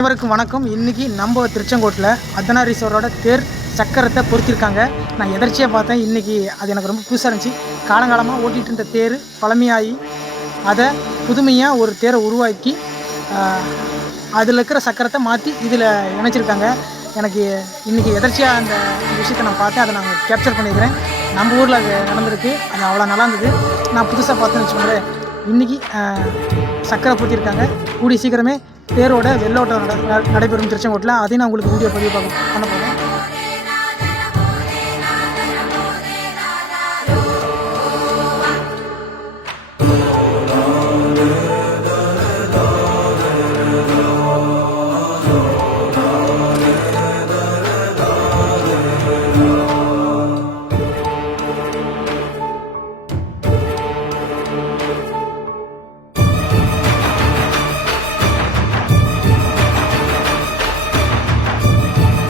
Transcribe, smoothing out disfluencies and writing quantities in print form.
அனைவருக்கும் வணக்கம். இன்றைக்கி நம்ம திருச்செங்கோட்டில் அர்த்தநாரீஸ்வரரோட தேர் சக்கரத்தை பொருத்திருக்காங்க. நான் எதர்ச்சியாக பார்த்தேன். இன்றைக்கி அது எனக்கு ரொம்ப புதுசாக இருந்துச்சு. காலங்காலமாக ஓட்டிகிட்டு இருந்த தேர் பழமையாகி அதை புதுமையாக ஒரு தேரை உருவாக்கி அதில் இருக்கிற சக்கரத்தை மாற்றி இதில் இணைச்சிருக்காங்க. எனக்கு இன்றைக்கி எதர்ச்சியாக அந்த விஷயத்தை நான் பார்த்தேன். அதை நான் கேப்சர் பண்ணிக்கிறேன். நம்ம ஊரில் அது நடந்திருக்கு. அது அவ்வளோ நல்லா இருந்தது. நான் புதுசாக பார்த்தேன்னு வச்சுக்கோங்களேன். இன்றைக்கி சக்கரை பூத்திருக்காங்க. கூடிய சீக்கிரமே தேரோட வெள்ளோட்டம் நடைபெறும் திருச்செங்கோட்டில். அதையும் நான் உங்களுக்கு வீடியோ பதிவு பண்ண போகிறேன்.